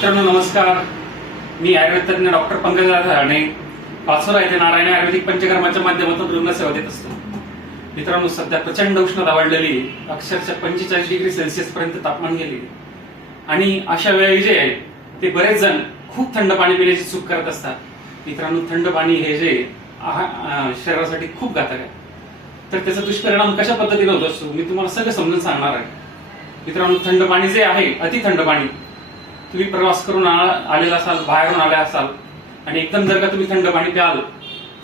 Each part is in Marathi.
मित्रांनो नमस्कार. मी आयुर्वेद तज्ञ डॉक्टर पंकज राणे पाचोरा येथे नारायण आयुर्वेदिक पंचकर्माच्या माध्यमातून रुग्णसेवा देत असतो. मित्रांनो सध्या प्रचंड उष्णता वाढलेली, अक्षरशः 45 डिग्री सेल्सिअस पर्यंत तापमान गेले आणि अशा वेळी जे आहे ते बरेच जण खूप थंड पाणी पिण्याची चूक करत असतात. मित्रांनो थंड पाणी हे जे शरीरासाठी खूप घातक आहे, तर त्याचा दुष्परिणाम कशा पद्धतीने होत असतो मी तुम्हाला सगळं समजून सांगणार आहे. मित्रांनो थंड पाणी जे आहे, अति थंड पाणी, तुम्ही प्रवास करून आलेला असाल, बाहेरून आले असाल आणि एकदम जर का तुम्ही थंड पाणी प्याल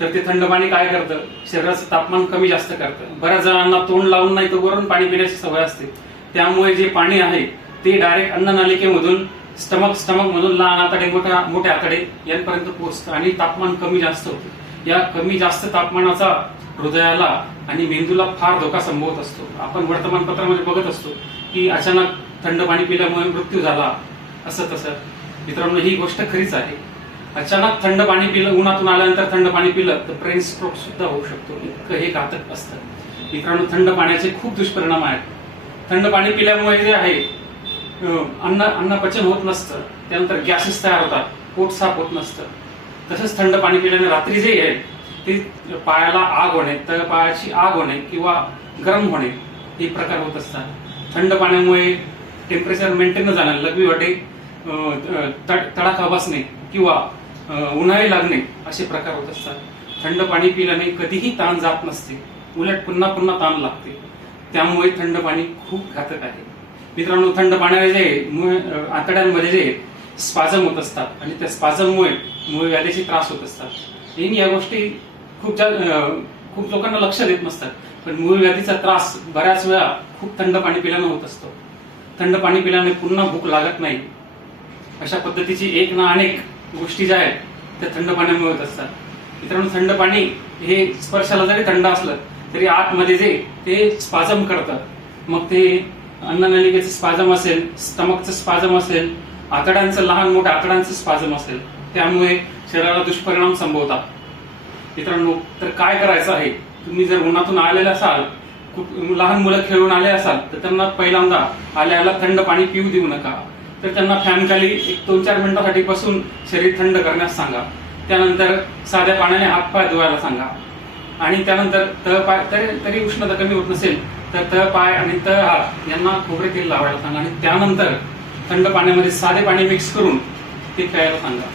तर ते थंड पाणी काय करतं, शरीराचं तापमान कमी जास्त करतं. बऱ्याच जणांना तोंड लावून नाही तर वरून पाणी पिण्याची सवय असते, त्यामुळे जे पाणी आहे ते डायरेक्ट अन्ननलिकेमधून स्टमक मधून लहान आतडे मोठ्या आतडे यांपर्यंत पोहोचतं आणि तापमान कमी जास्त होतं. या कमी जास्त तापमानाचा हृदयाला आणि मेंदूला फार धोका संभवत असतो. आपण वर्तमानपत्रामध्ये बघत असतो की अचानक थंड पाणी पिल्यामुळे मृत्यू झाला, असं तसं. मित्रांनो ही गोष्ट खरीच आहे. अचानक थंड पाणी पिलं, उन्हातून आल्यानंतर थंड पाणी पिलं तर ब्रेन स्ट्रोक सुद्धा होऊ शकतो, इतकं हे घातक असतं. मित्रांनो थंड पाण्याचे खूप दुष्परिणाम आहेत. थंड पाणी पिल्यामुळे जे आहे अन्न पचन होत नसतं, त्यानंतर गॅसेस तयार होतात, पोट साफ होत नसतं. तसंच थंड पाणी पिल्याने रात्री जे आहे ते पायाला आग होणे, तळपायाची आग होणे किंवा गरम होणे हे प्रकार होत असतात. थंड पाण्यामुळे टेम्परेचर मेंटेन न जाणं, लघवी वाटे, तडाखा बसणे किंवा उन्हाळी लागणे असे प्रकार होत असतात. थंड पाणी पिल्याने कधीही ताण जात नसते, उलट पुन्हा पुन्हा ताण लागते. त्यामुळे थंड पाणी खूप घातक आहे. मित्रांनो थंड पाण्याने जे आतड्यांमध्ये जे स्पाझम होत असतात आणि त्या स्पाझममुळे मूळ व्याधीचे त्रास होत असतात. या गोष्टी खूप लोकांना लक्ष देत नसतात, पण मूळ व्याधीचा त्रास बऱ्याच वेळा खूप थंड पाणी पिल्याने होत असतो. थंड पाणी पिल्याने पुन्हा भूक लागत नाही. अशा पद्धतीची एक ना अनेक गोष्टी ज्या आहेत त्या थंड पाण्यामुळे होत असतात. मित्रांनो थंड पाणी हे स्पर्शाला जरी थंड असलं तरी आतमध्ये जे ते स्पाझम करतात, मग ते अन्ननलिकेचं स्पाझम असेल, स्टमकचं स्पाझम असेल, आतड्यांचं लहान मोठ्या आतड्यांचं स्पाझम असेल, त्यामुळे शरीराला दुष्परिणाम संभवतात. मित्रांनो तर काय करायचं आहे, तुम्ही जर उन्हातून आलेले असाल, खूप लहान मुलं खेळून आले असाल तर त्यांना पहिल्यांदा आल्याला थंड पाणी पिऊ देऊ नका. तर त्यांना फॅन खाली 2-4 मिनिटांसाठी बसून शरीर थंड करण्यास सांगा. त्यानंतर साध्या पाण्याने हातपाय धुवायला सांगा आणि त्यानंतर तळपाय, तरी उष्णता कमी होत नसेल तर तळपाय आणि तळहात यांना खोबरे तेल लावायला सांगा आणि त्यानंतर थंड पाण्यामध्ये साधे पाणी मिक्स करून ते प्यायला सांगा.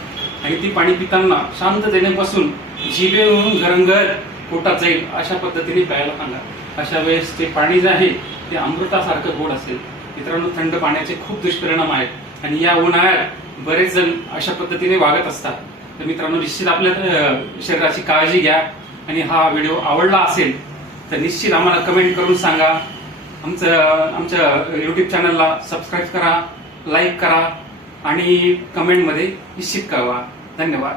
आणि ती पाणी पिताना शांततेने बसून जिभेवरून घरंघर पोटात जाईल अशा पद्धतीने प्यायला सांगा. अशा वेळेस ते पाणी जे आहे ते अमृतासारखं गोड असेल. मित्रांनो थंड पाण्याचे खूप दुष्परिणाम आहेत आणि या उन्हाळ्यात बरेच जण अशा पद्धतीने वागत असतात. तर मित्रांनो निश्चित आपल्या शरीराची काळजी घ्या आणि हा व्हिडिओ आवडला असेल तर निश्चित आम्हाला कमेंट करून सांगा. आमच्या युट्यूब चॅनलला सबस्क्राईब करा, लाईक करा आणि कमेंटमध्ये निश्चित कळवा. धन्यवाद.